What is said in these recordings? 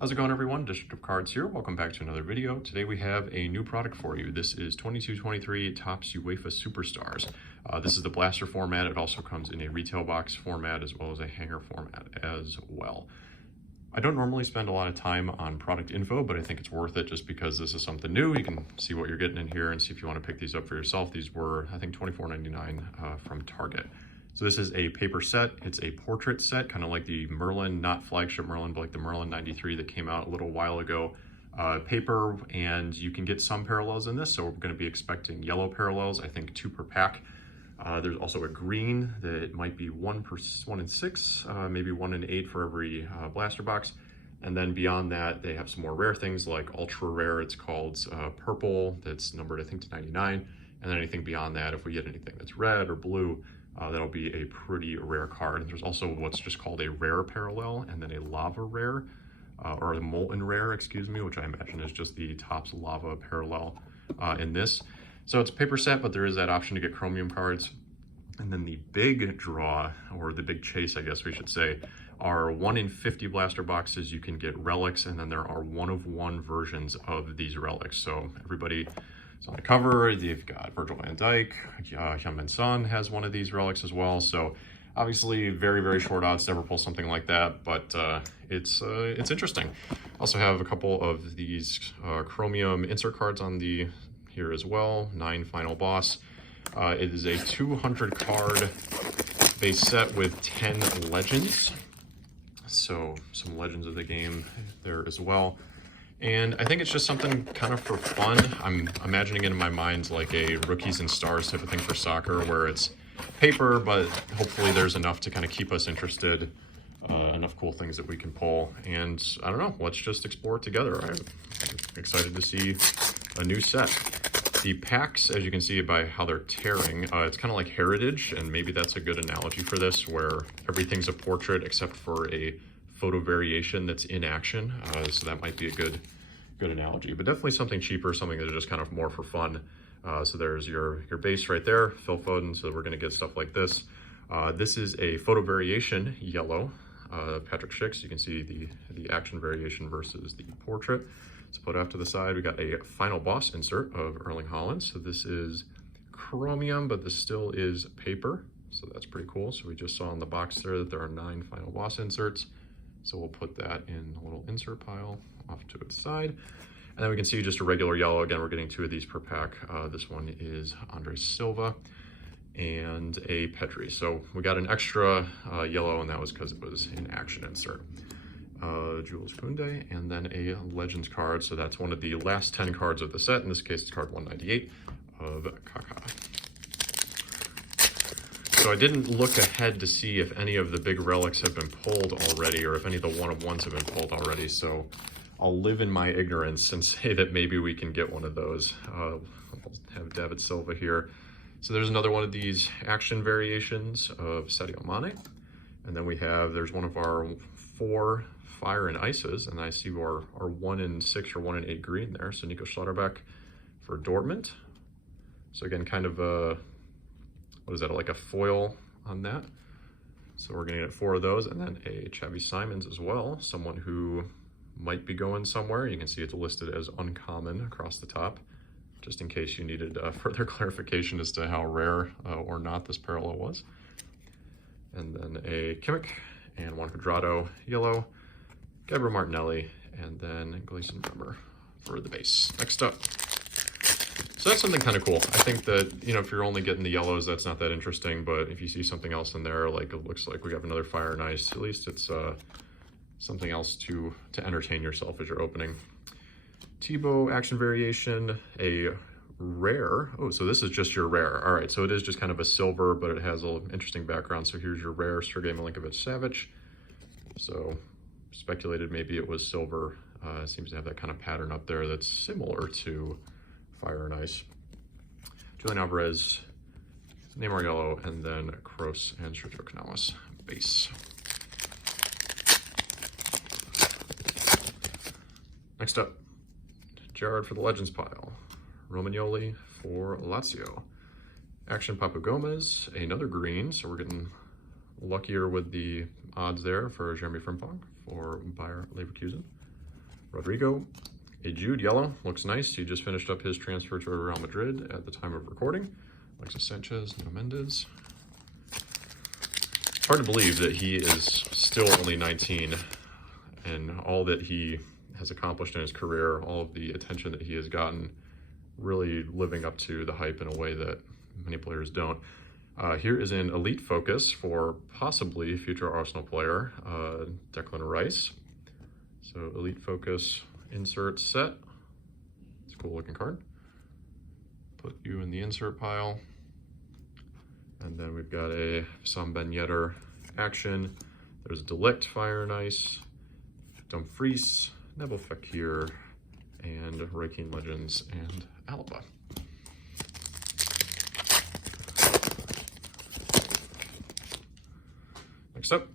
How's it going, everyone? District of Cards here. Welcome back to another video. Today we have a new product for you. This is 22-23 Topps UEFA Superstars. This is the blaster format. It also comes in a retail box format as well as a hanger format as well. I don't normally spend a lot of time on product info, but I think it's worth it just because this is something new. You can see what you're getting in here and see if you want to pick these up for yourself. These were, I think, $24.99 from Target. So this is a paper set. It's a portrait set, kind of like the Merlin, not flagship Merlin, but like the Merlin 93 that came out a little while ago. Paper, and you can get some parallels in this. So we're going to be expecting yellow parallels, I think 2 per pack. There's also a green that might be 1 in 6, maybe 1 in 8 for every blaster box. And then beyond that, they have some more rare things like ultra rare. It's called purple. That's numbered, I think, to 99. And then anything beyond that, if we get anything that's red or blue, that'll be a pretty rare card. And there's also what's just called a rare parallel, and then a lava rare, or a molten rare, excuse me, which I imagine is just the Topps lava parallel in this. So it's a paper set, but there is that option to get chromium cards. And then the big draw, or the big chase, I guess we should say, are 1 in 50 blaster boxes. You can get relics, and then there are 1-of-1 versions of these relics. So everybody is on the cover. You've got Virgil van Dijk, Heung-min Son has one of these relics as well. So obviously very, very short odds to ever pull something like that, but it's interesting. Also have a couple of these chromium insert cards on the here as well. 9 Final Boss. It is a 200 card base set with 10 legends. So some legends of the game there as well. And I think it's just something kind of for fun. I'm imagining it in my mind like a Rookies and Stars type of thing for soccer, where it's paper, but hopefully there's enough to kind of keep us interested, enough cool things that we can pull. And I don't know, let's just explore it together. I'm excited to see a new set. The packs, as you can see by how they're tearing, it's kind of like Heritage, and maybe that's a good analogy for this, where everything's a portrait except for a photo variation that's in action. So that might be a good analogy, but definitely something cheaper, something that's just kind of more for fun. So there's your base right there, Phil Foden. So we're going to get stuff like this. This is a photo variation yellow, Patrick Schick. You can see the action variation versus the portrait. So put off to the side, we got a Final Boss insert of Erling Haaland. So this is chromium, but this still is paper. So that's pretty cool. So we just saw in the box there that there are 9 Final Boss inserts. So we'll put that in a little insert pile off to its side. And then we can see just a regular yellow. Again, we're getting 2 of these per pack. This one is Andre Silva and a Pedri. So we got an extra yellow, and that was because it was an action insert. Jules Koundé, and then a Legends card. So that's one of the last 10 cards of the set. In this case, it's card 198 of Kaká. So I didn't look ahead to see if any of the big relics have been pulled already, or if any of the 1-of-1s have been pulled already. So I'll live in my ignorance and say that maybe we can get one of those. I'll have David Silva here. So there's another one of these action variations of Sadio Mane. And then there's one of our 4 Fire and Ices, and I see our 1 in 6 or 1 in 8 green there. So Nico Schlotterbeck for Dortmund. So again, kind of what is that, like a foil on that? So we're gonna get 4 of those, and then a Xavi Simons as well, someone who might be going somewhere. You can see it's listed as uncommon across the top, just in case you needed further clarification as to how rare or not this parallel was. And then a Kimmich and Juan Cuadrado yellow, Gabriel Martinelli, and then Gleason Bremer for the base. Next up. So that's something kind of cool. I think that, if you're only getting the yellows, that's not that interesting, but if you see something else in there, like it looks like we have another Fire and Ice, at least it's something else to entertain yourself as you're opening. Thibaut action variation, a rare. Oh, so this is just your rare. All right, so it is just kind of a silver, but it has an interesting background. So here's your rare, Sergei Milinkovic-Savic. So speculated maybe it was silver. It seems to have that kind of pattern up there that's similar to Fire and Ice. Julian Alvarez, Neymar yellow, and then Kroos and Sergio Canales base. Next up, Gerrard for the Legends pile. Romagnoli for Lazio. Action Papu Gomez, another green, so we're getting luckier with the odds there for Jeremy Frimpong for Bayer Leverkusen. Rodrigo. A Jude yellow, looks nice. He just finished up his transfer to Real Madrid at the time of recording. Alexis Sanchez, no Mendes. Hard to believe that he is still only 19 and all that he has accomplished in his career, all of the attention that he has gotten, really living up to the hype in a way that many players don't. Here is an elite focus for possibly future Arsenal player, Declan Rice. So elite focus insert set. It's a cool looking card. Put you in the insert pile. And then we've got a Sam Ben Yedder action. There's Delict, Fire and Ice, Dumfries, Neville Fekir, and Raikkonen Legends, and Alaba. Next up,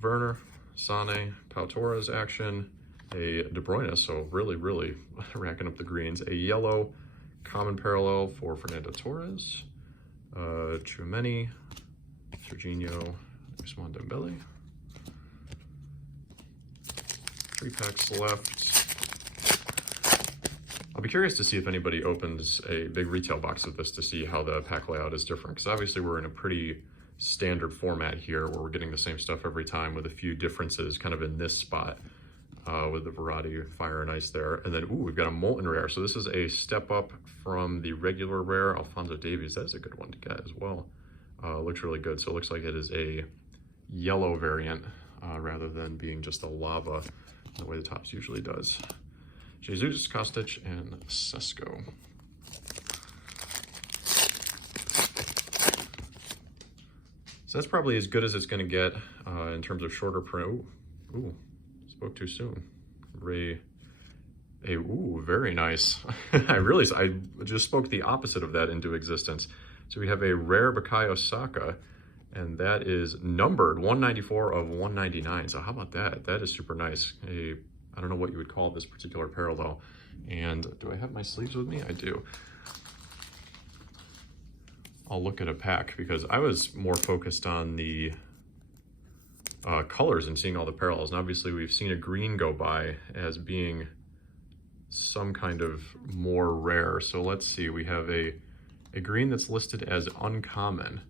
Werner, Sane, Pau Torres action, a De Bruyne, so really racking up the greens. A yellow common parallel for Fernando Torres, Tchouameni, Serginho, Ousmane Dembele. 3 packs left. I'll be curious to see if anybody opens a big retail box of this to see how the pack layout is different, because obviously we're in a pretty standard format here where we're getting the same stuff every time with a few differences kind of in this spot with the Verratti, Fire and Ice there. And then, ooh, we've got a Molten Rare. So this is a step up from the regular rare. Alphonso Davies, that's a good one to get as well. Looks really good. So it looks like it is a yellow variant rather than being just a lava the way the Topps usually does. Jesus, Kostic, and Sesko. So that's probably as good as it's going to get in terms of shorter print. Ooh, spoke too soon. Ooh, very nice. I just spoke the opposite of that into existence. So we have a rare Bukayo Saka, and that is numbered 194 of 199. So how about that? That is super nice. I don't know what you would call this particular parallel. And do I have my sleeves with me? I do. I'll look at a pack because I was more focused on the colors and seeing all the parallels. And obviously we've seen a green go by as being some kind of more rare. So let's see, we have a green that's listed as uncommon.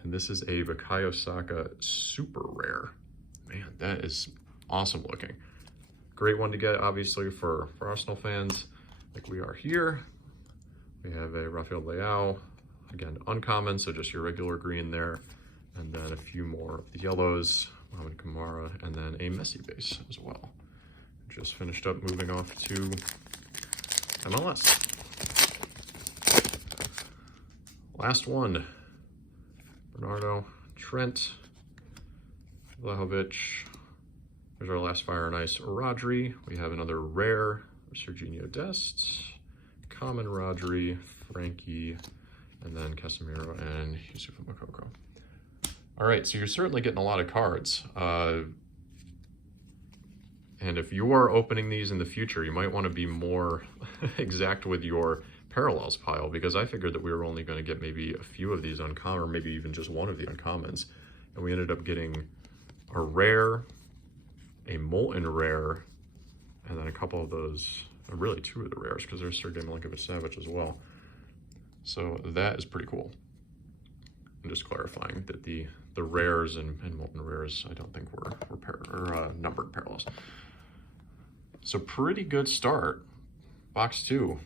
And this is a Bukayo Saka super rare. Man, that is awesome looking. Great one to get, obviously, for Arsenal fans like we are here. We have a Rafael Leao, again, uncommon, so just your regular green there. And then a few more of the yellows, Mohamed Kamara, and then a Messi base as well. Just finished up moving off to MLS. Last one, Bernardo, Trent, Vlahovic. There's our last Fire and Ice Rodri. We have another rare, Serginho Dest, common Rodri, Frankie, and then Casemiro and Yusufa Moukoko. All right, so you're certainly getting a lot of cards. And if you are opening these in the future, you might want to be more exact with your parallels pile, because I figured that we were only going to get maybe a few of these uncommon, or maybe even just one of the uncommons. And we ended up getting a rare, a molten rare, and then a couple of those, really 2 of the rares, because there's Sergei Milinkovic-Savic as well. So that is pretty cool. I'm just clarifying that the rares and molten rares, I don't think were numbered parallels. So pretty good start. Box 2.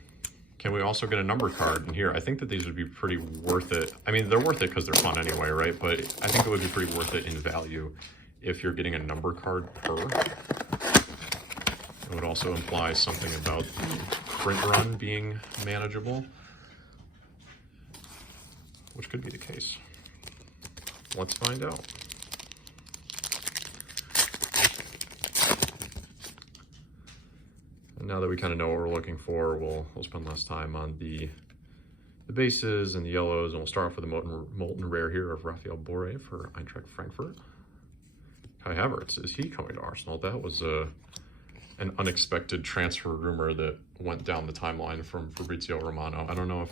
Can we also get a number card in here? I think that these would be pretty worth it. I mean, they're worth it because they're fun anyway, right? But I think it would be pretty worth it in value if you're getting a number card per. It would also imply something about the print run being manageable, which could be the case. Let's find out. And now that we kind of know what we're looking for, we'll spend less time on the bases and the yellows, and we'll start off with a molten rare here of Raphael Borré for Eintracht Frankfurt. Kai Havertz, is he coming to Arsenal? That was an unexpected transfer rumor that went down the timeline from Fabrizio Romano. I don't know if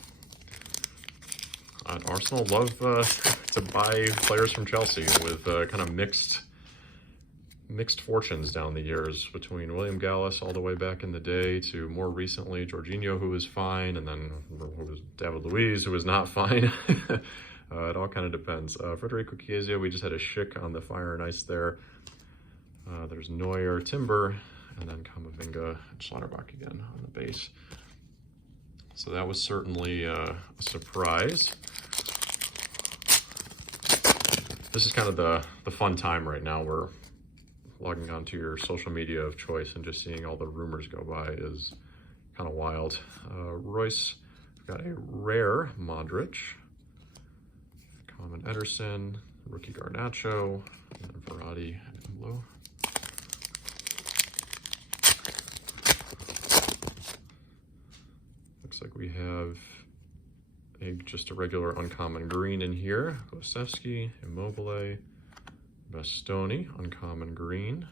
Arsenal love to buy players from Chelsea with kind of mixed mixed fortunes down the years between William Gallas all the way back in the day to more recently Jorginho, who was fine, and then who was David Luiz, who was not fine. It all kind of depends. Federico Chiesa, we just had a Schick on the Fire and Ice there. There's Neuer, Timber, and then Kamavinga and Schlotterbach again on the base. So that was certainly a surprise. This is kind of the fun time right now where logging onto your social media of choice and just seeing all the rumors go by is kind of wild. Royce, we've got a rare Modric, common Ederson, rookie Garnacho, and then Verratti and Emblo. Looks like we have just a regular uncommon green in here. Gosevsky, Immobile, Bastoni, uncommon green.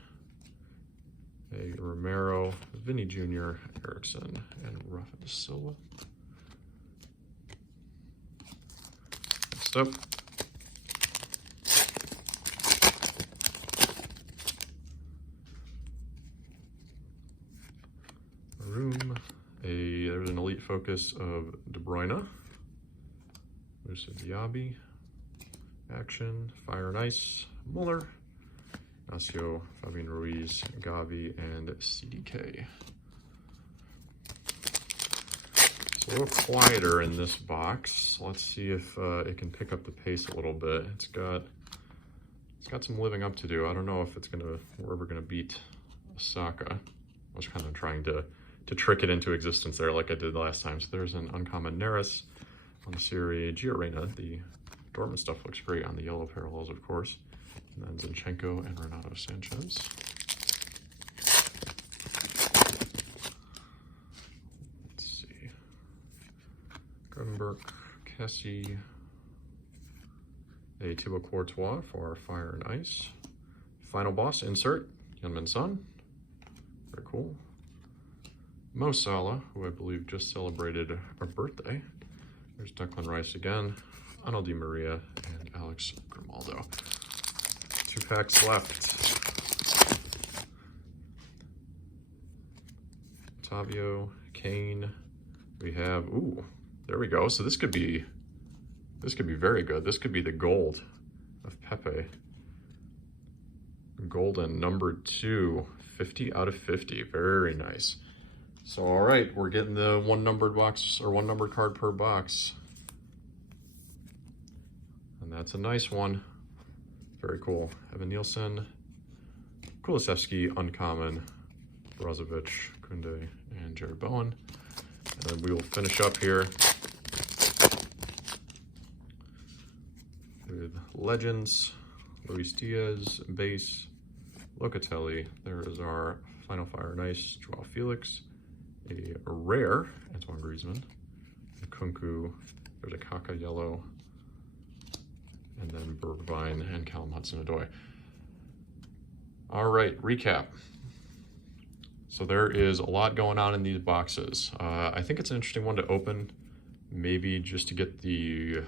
A Romero, Vinny Jr., Eriksson, and Rafa Silva. Next up, Room. There's an elite focus of De Bruyne. Musa Diaby, Action, Fire and Ice, Muller, Ignacio, Fabian Ruiz, Gavi, and CDK. It's a little quieter in this box. Let's see if it can pick up the pace a little bit. It's got some living up to do. I don't know if we're ever gonna beat Osaka. I was kind of trying to trick it into existence there like I did last time. So there's an uncommon Neres on the Serie Gio Reyna. The Dortmund stuff looks great on the yellow parallels, of course. And then Zinchenko and Renato Sanchez. Let's see. Gothenburg, Kessie. A Thibaut Courtois for Fire and Ice. Final boss insert, Heung-min Son. Very cool. Mo Salah, who I believe just celebrated a birthday. There's Declan Rice again, Angel Di Maria, and Alex Grimaldo. 2 packs left. Tavio, Kane. We have, ooh, there we go. So this could be very good. This could be the gold of Pepe. Golden, number 2, 50 out of 50. Very nice. So, all right, we're getting the one numbered box, or one numbered card per box. And that's a nice one. Very cool. Evan Nielsen, Kulusevski, uncommon, Brozovic, Kunde, and Jared Bowen. And then we will finish up here with Legends, Luis Diaz, base, Locatelli. There is our Final Fire and Ice, Joao Felix. A rare Antoine Griezmann, a Kunku, there's a Kaka yellow, and then Bergwijn and Callum Hudson-Odoi. All right, recap. So there is a lot going on in these boxes. I think it's an interesting one to open, maybe just to get the,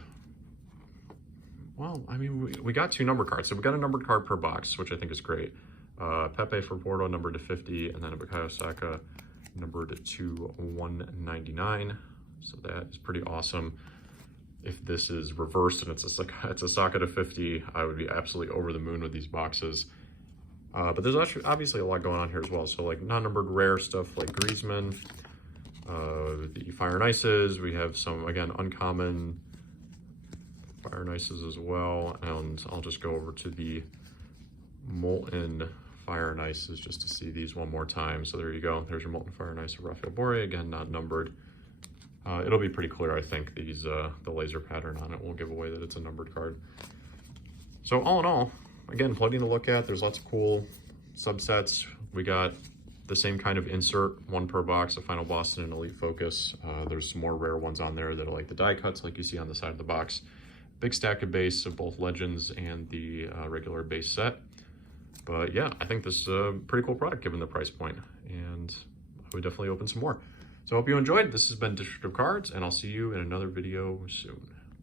well, I mean, we got 2 number cards. So we got a numbered card per box, which I think is great. Pepe for Porto, numbered to 50, and then a Bukayo Saka, numbered to 199. So that is pretty awesome. If this is reversed and it's a Saka to 50, I would be absolutely over the moon with these boxes. But there's actually obviously a lot going on here as well. So like non-numbered rare stuff like Griezmann, the Fire and Ices. We have some, again, uncommon Fire and Ices as well. And I'll just go over to the Molten Fire and Ices just to see these one more time. So there you go. There's your Molten Fire and Ice of Rafael Borre, again, not numbered. It'll be pretty clear, I think, these the laser pattern on it will give away that it's a numbered card. So all in all, again, plenty to look at. There's lots of cool subsets. We got the same kind of insert, 1 per box, a Final Boss and an Elite Focus. There's some more rare ones on there that are like the die cuts, like you see on the side of the box. Big stack of base of both Legends and the regular base set. But yeah, I think this is a pretty cool product given the price point, and I would definitely open some more. So I hope you enjoyed. This has been District of Cards, and I'll see you in another video soon.